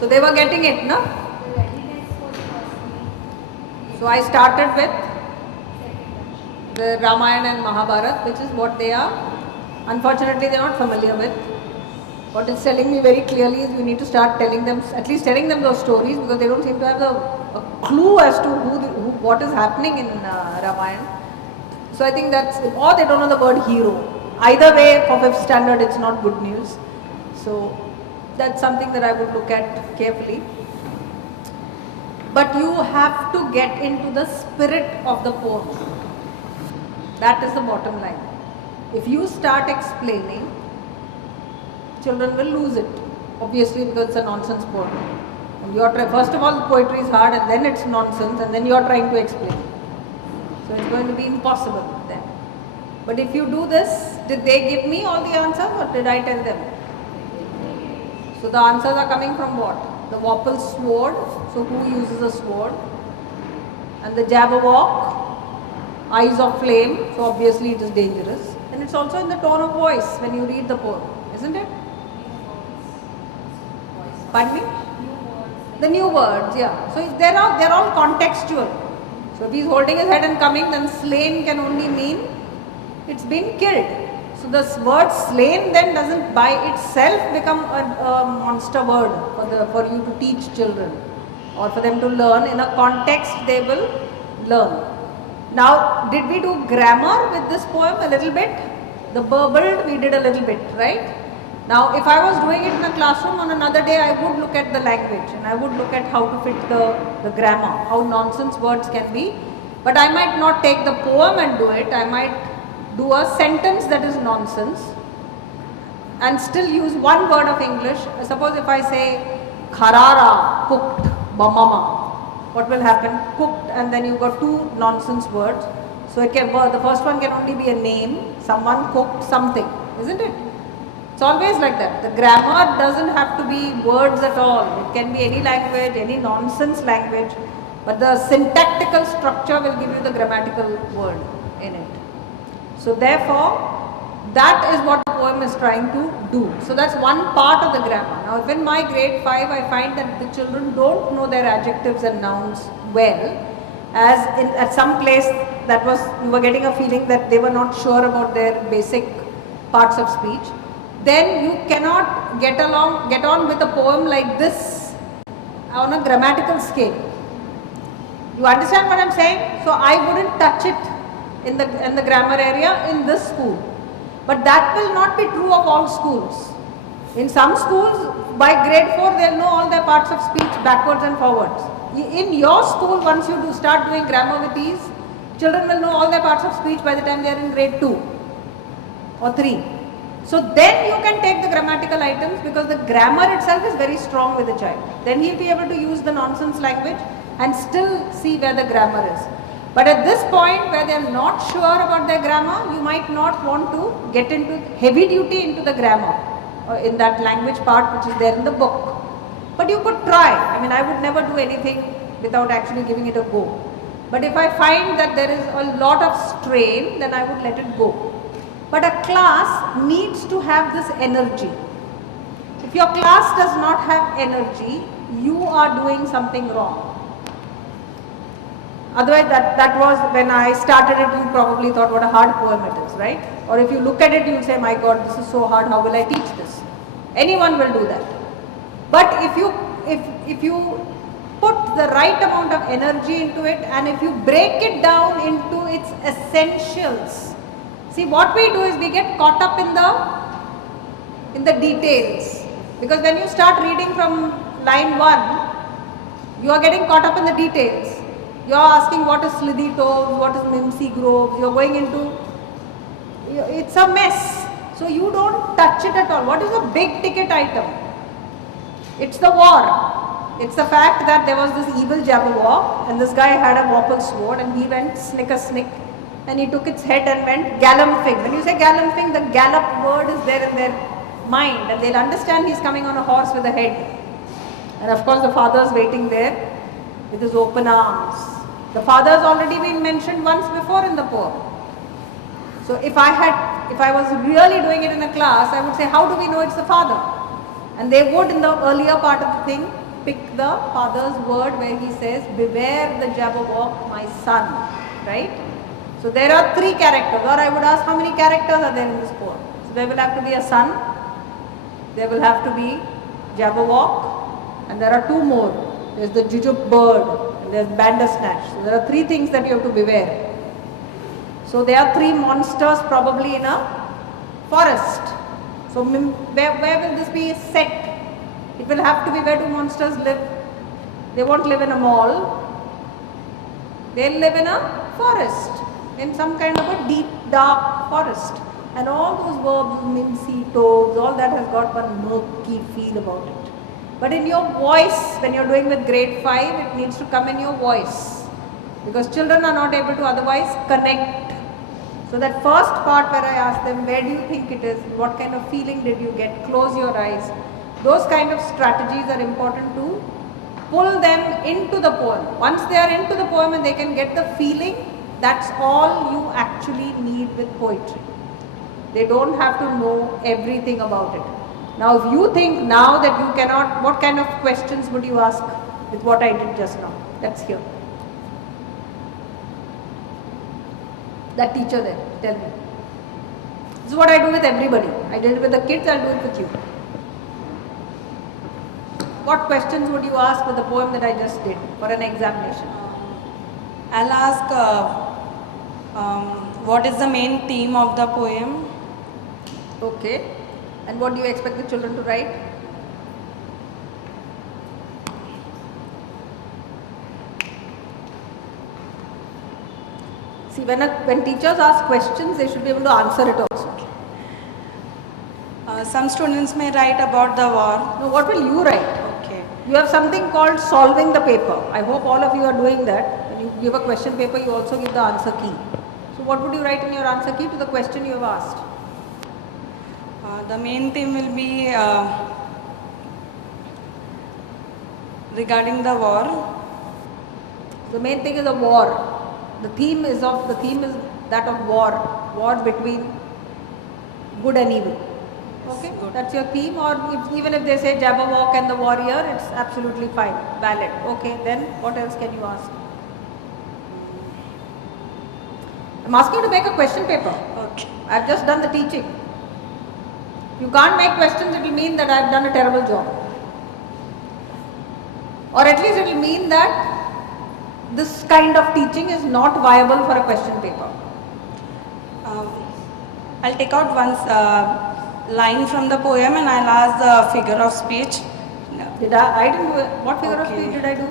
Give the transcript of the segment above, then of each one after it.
So they were getting it, no? So I started with the Ramayana and Mahabharata, which is what they are. Unfortunately, they are not familiar with. What it's telling me very clearly is we need to start telling them, at least telling them those stories, because they don't seem to have a clue as to what is happening in Ramayana. So I think that's, or they don't know the word hero. Either way, for 5th standard, it's not good news. So that's something that I would look at carefully. But you have to get into the spirit of the poem. That is the bottom line. If you start explaining, children will lose it, obviously, because it's a nonsense poem. And you are first of all, poetry is hard, and then it's nonsense, and then you are trying to explain. So it's going to be impossible then. But if you do this, did they give me all the answers, or did I tell them? So the answers are coming from what? The Wapple sword. So who uses a sword? And the Jabberwock, eyes of flame. So obviously it is dangerous. And it's also in the tone of voice when you read the poem, isn't it? Pardon me? The new words, yeah. So they're all contextual. So if he's holding his head and coming, then slain can only mean it's been killed. So the word slain then doesn't by itself become a monster word for you to teach children or for them to learn. In a context they will learn. Now, did we do grammar with this poem a little bit? The burbled we did a little bit, right? Now, if I was doing it in a classroom on another day, I would look at the language and I would look at how to fit the grammar, how nonsense words can be. But I might not take the poem and do it. I might do a sentence that is nonsense and still use one word of English. Suppose if I say kharara, cooked, bamama, what will happen? Cooked, and then you got two nonsense words. So it can, the first one can only be a name, someone cooked something, isn't it? It's always like that. The grammar doesn't have to be words at all. It can be any language, any nonsense language, but the syntactical structure will give you the grammatical word in it. So therefore, that is what the poem is trying to do. So that's one part of the grammar. Now, if in my grade 5, I find that the children don't know their adjectives and nouns well, as in, at some place that was, you were getting a feeling that they were not sure about their basic parts of speech, then you cannot get on with a poem like this on a grammatical scale. You understand what I'm saying? So I wouldn't touch it in the grammar area in this school. But that will not be true of all schools. In some schools, by grade 4, they'll know all their parts of speech backwards and forwards. In your school, once you start doing grammar with ease, children will know all their parts of speech by the time they are in grade 2 or 3. So then you can take the grammatical items, because the grammar itself is very strong with the child. Then he'll be able to use the nonsense language and still see where the grammar is. But at this point where they are not sure about their grammar, you might not want to get into heavy duty into the grammar in that language part which is there in the book. But you could try. I mean, I would never do anything without actually giving it a go. But if I find that there is a lot of strain, then I would let it go. But a class needs to have this energy. If your class does not have energy, you are doing something wrong. Otherwise, that was when I started it, you probably thought what a hard poem it is, right? Or if you look at it, you'll say, my God, this is so hard, how will I teach this? Anyone will do that. But if you put the right amount of energy into it, and if you break it down into its essentials. See, what we do is we get caught up in the details. Because when you start reading from line 1, you are getting caught up in the details. You are asking what is slithy toves, what is mimsy groves, you are going into, it's a mess. So you don't touch it at all. What is a big ticket item? It's the war. It's the fact that there was this evil Jabberwock and this guy had a Wapple sword and he went snick a snick and he took its head and went galumphing. When you say galumphing, the gallop word is there in their mind and they'll understand he's coming on a horse with a head. And of course the father's waiting there with his open arms. The father has already been mentioned once before in the poem. So if I was really doing it in a class, I would say, how do we know it's the father? And they would, in the earlier part of the thing, pick the father's word where he says, beware the Jabberwock, my son, right? So there are 3 characters, or I would ask how many characters are there in this poem? So there will have to be a son, there will have to be Jabberwock, and there are 2 more. There's the Jujube bird, and there's Bandersnatch. So there are 3 things that you have to beware. So there are 3 monsters probably in a forest. So where will this be set? It will have to be where do monsters live? They won't live in a mall. They'll live in a forest, in some kind of a deep, dark forest. And all those verbs, mincy, toads, all that has got one murky feel about it. But in your voice, when you're doing with grade 5, it needs to come in your voice. Because children are not able to otherwise connect. So that first part where I asked them, where do you think it is? What kind of feeling did you get? Close your eyes. Those kind of strategies are important to pull them into the poem. Once they are into the poem and they can get the feeling, that's all you actually need with poetry. They don't have to know everything about it. Now if you think now that you cannot, what kind of questions would you ask with what I did just now? Let's hear. That teacher there, tell me. This is what I do with everybody. I did it with the kids, I'll do it with you. What questions would you ask with the poem that I just did for an examination? I'll ask what is the main theme of the poem? Okay. And what do you expect the children to write? See, when teachers ask questions, they should be able to answer it also. Some students may write about the war. No, what will you write? Okay. You have something called solving the paper. I hope all of you are doing that. When you give a question paper, you also give the answer key. So what would you write in your answer key to the question you have asked? The main theme will be regarding the war. The main thing is a war. The theme is that of war between good and evil. Okay, good. That's your theme. Or even if they say Jabberwock and the warrior, it's absolutely fine, valid. Okay, then what else can you ask? I'm asking you to make a question paper. Okay. I've just done the teaching. You can't make questions, it will mean that I've done a terrible job. Or at least it will mean that this kind of teaching is not viable for a question paper. I'll take out one line from the poem and I'll ask the figure of speech. I didn't do it. What figure of speech did I do?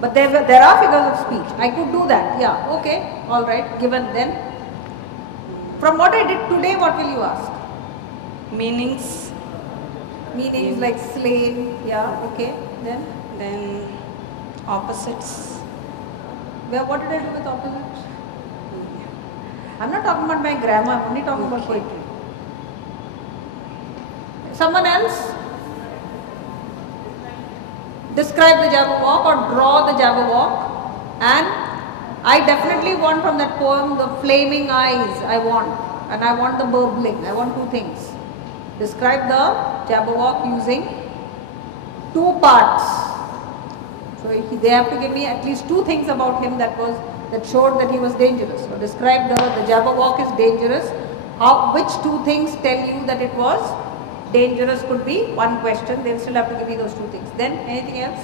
But there are figures of speech. I could do that. Yeah, okay, alright, given then. From what I did today, what will you ask? Meanings. Meanings like slain, yeah, okay, then? Then opposites. What did I do with opposites? I'm not talking about my grammar, I'm only talking about poetry. Someone else? Describe the Jabberwock or draw the Jabberwock. And I definitely want from that poem the flaming eyes, I want. And I want the burbling, I want 2 things. Describe the Jabberwock using 2 parts. So they have to give me at least 2 things about him that showed that he was dangerous. So describe the Jabberwock is dangerous. Which 2 things tell you that it was dangerous could be one question. They'll still have to give me those 2 things. Then anything else?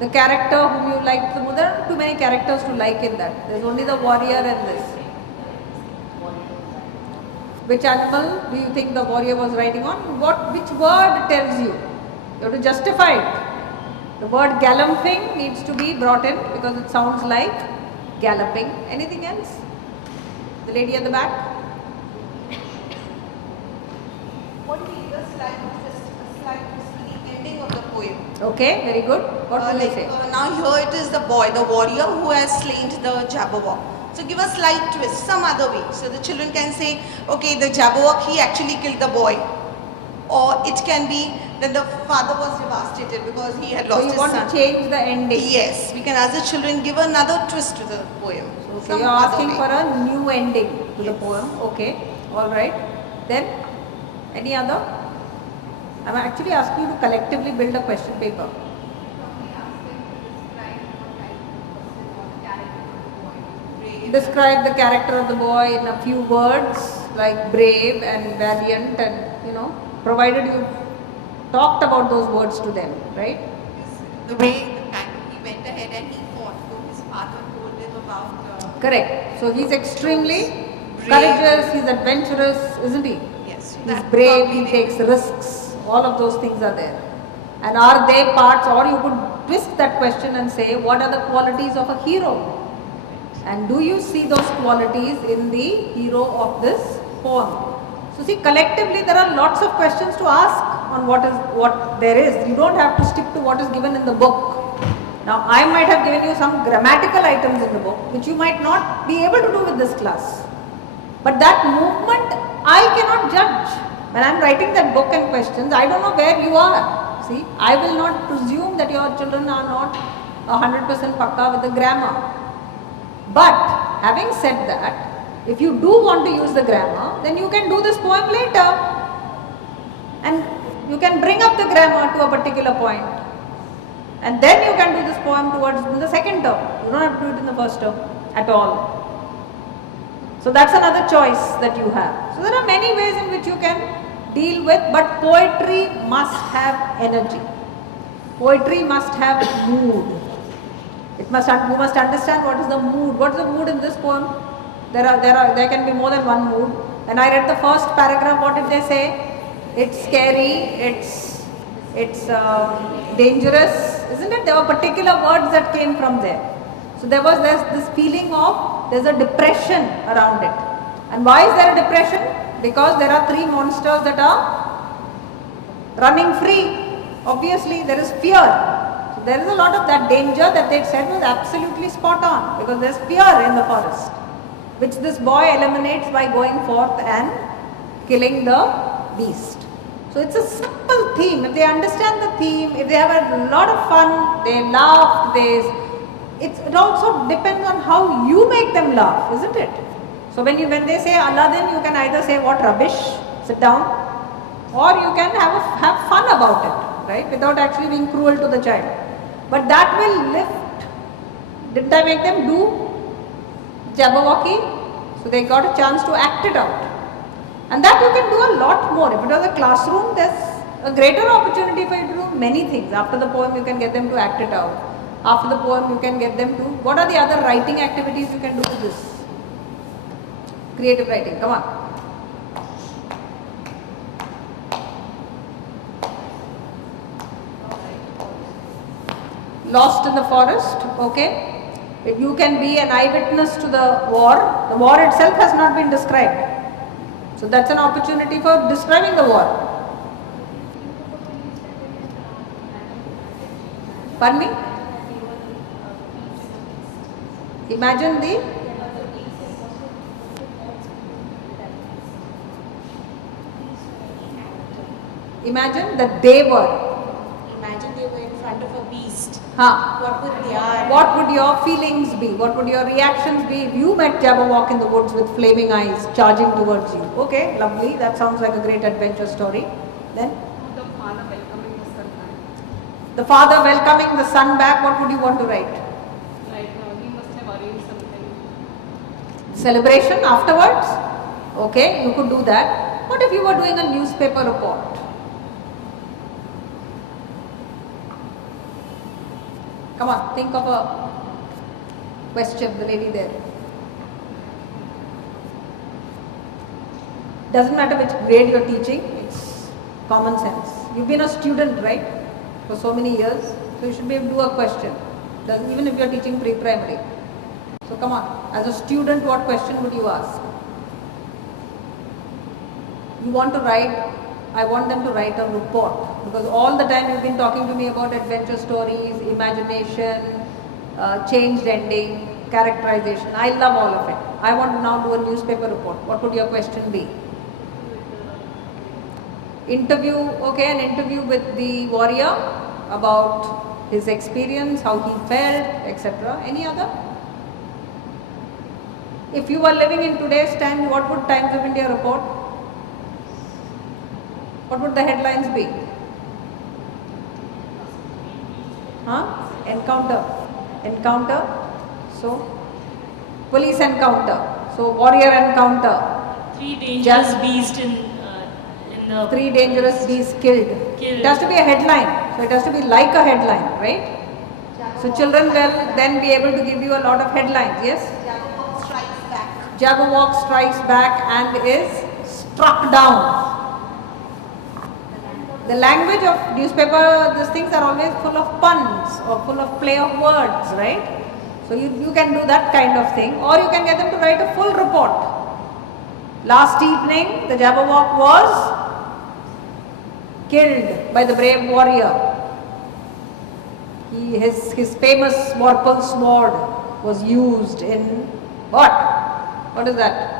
The character whom you like. So there are too many characters to like in that. There's only the warrior and this. Which animal do you think the warrior was riding on? Which word tells you? You have to justify it. The word galloping needs to be brought in because it sounds like galloping. Anything else? The lady at the back? What do you just like the ending of the poem? Okay, very good. What will you say? Now here it is the boy, the warrior who has slain the Jabberwock. So give a slight twist, some other way. So the children can say, okay, the Jabberwock, he actually killed the boy. Or it can be that the father was devastated because he had lost his son. So you want to change the ending? Yes, we can ask the children give another twist to the poem. So you are asking for a new ending to the poem. Okay, alright. Then Any other? I'm actually asking you to collectively build a question paper. Describe the character of the boy in a few words, like brave and valiant, and provided you talked about those words to them, right? The way he went ahead and he fought, so his father told him about. Correct. So he's extremely brave. courageous, he's adventurous, isn't he? Yes. So He's that brave, probably he takes risks, all of those things are there. And are they parts, or you could twist that question and say, what are the qualities of a hero? And do you see those qualities in the hero of this poem? So see, collectively there are lots of questions to ask on what there is. You don't have to stick to what is given in the book. Now I might have given you some grammatical items in the book which you might not be able to do with this class. But that movement I cannot judge. When I am writing that book and questions, I don't know where you are. See, I will not presume that your children are not 100% pakka with the grammar. But having said that, if you do want to use the grammar, then you can do this poem later. And you can bring up the grammar to a particular point. And then you can do this poem towards the second term. You don't have to do it in the first term at all. So that's another choice that you have. So there are many ways in which you can deal with, but poetry must have energy. Poetry must have mood. You must understand what is the mood. What is the mood in this poem? There can be more than one mood. When I read the first paragraph, what did they say? It's scary, it's dangerous, isn't it? There were particular words that came from there. So there's this feeling of there's a depression around it. And why is there a depression? Because there are three monsters that are running free. Obviously there is fear. So there is a lot of that danger that they said was absolutely spot on, because there's fear in the forest, which this boy eliminates by going forth and killing the beast. So it's a simple theme. If they understand the theme, if they have a lot of fun, they laugh, it also depends on how you make them laugh, isn't it? So when they say Aladdin, you can either say what rubbish, sit down, or you can have fun about it, right, without actually being cruel to the child. But that will lift. Didn't I make them do Jabberwocky? So they got a chance to act it out. And that you can do a lot more. If it was a classroom, there's a greater opportunity for you to do many things. After the poem, you can get them to act it out. After the poem, you can get them to, what are the other writing activities you can do with this? Creative writing, come on. Lost in the forest, okay. You can be an eyewitness to the war. The war itself has not been described. So that's an opportunity for describing the war. Pardon me? Imagine that they were. Imagine they were in front of a beast. Huh. What What would would your feelings be? What would your reactions be if you met Jabberwock in the woods with flaming eyes charging towards you? Okay, lovely. That sounds like a great adventure story. Then? the father welcoming the sun back? The father welcoming the son back. What would you want to write? Like he must have arranged something. Celebration afterwards? Okay, you could do that. What if you were doing a newspaper report? Come on, think of a question, the lady there. Doesn't matter which grade you're teaching, it's common sense. You've been a student, right, for so many years, so you should be able to do a question, even if you're teaching pre-primary. So come on, as a student, what question would you ask? You want to write, I want them to write a report, because all the time you've been talking to me about adventure stories, imagination, changed ending, characterization. I love all of it. I want to now do a newspaper report. What would your question be? Interview, okay, an interview with the warrior about his experience, how he felt, etc. Any other? If you were living in today's time, what would Times of India report? What would the headlines be? Huh? Encounter. Encounter. So, police encounter. So, warrior encounter. Three dangerous Just- beasts in the 3 dangerous beasts killed. Killed. It has to be a headline. So, it has to be like a headline, right? So, children will then be able to give you a lot of headlines. Yes? Jabberwock strikes back. Jabberwock strikes back and is struck down. The language of newspaper, these things are always full of puns or full of play of words, right? So you can do that kind of thing, or you can get them to write a full report. Last evening, the Jabberwock was killed by the brave warrior. His famous Vorpal sword was used in what? What is that?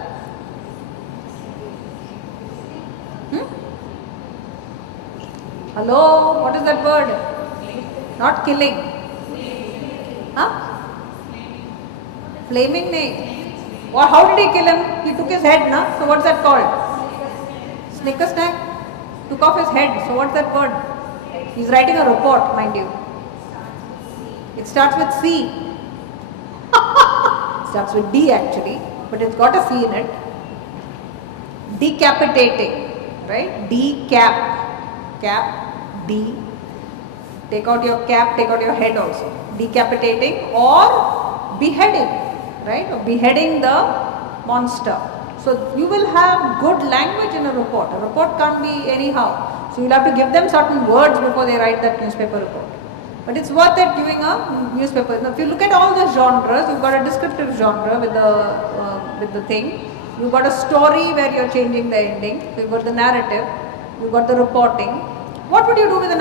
Hello, what is that word? Not killing. Huh? Flaming nail. What? How did he kill him? He took his head, na? So what's that called? Snicker snack? Took off his head. So what's that word? He's writing a report, mind you. It starts with C. It starts with D actually, but it's got a C in it. Decapitating, right? Decap. Cap. D. Take out your cap, take out your head also. Decapitating or beheading, right? Or beheading the monster. So you will have good language in a report. A report can't be anyhow. So you'll have to give them certain words before they write that newspaper report. But it's worth it doing a newspaper. Now, if you look at all the genres, you've got a descriptive genre with the thing. You've got a story where you're changing the ending. So you've got the narrative. You've got the reporting. What would you do with an